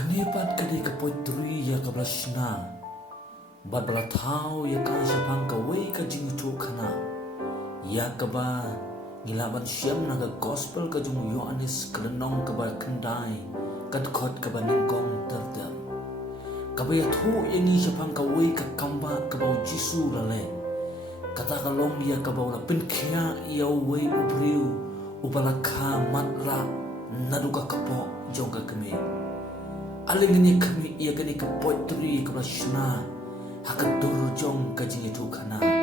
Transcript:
Kanipat kadi kapotri ya kabrashna babla thau ya kan sapang kawai ka jingitu kana ya kaba ngilaban siam naga gospel ka jung Yohanes kelenong kaba kendai kad khot kaba ningkong terter kaba ya thu yani sapang kawai ka kamba kaba Jisu lale kata kalong ya kaba la penkhia ya wei ubriu upalakha matla naduka kapo jongka keme alingini kami ia kini ke potri ke prashna hakadur jong kajing itu kana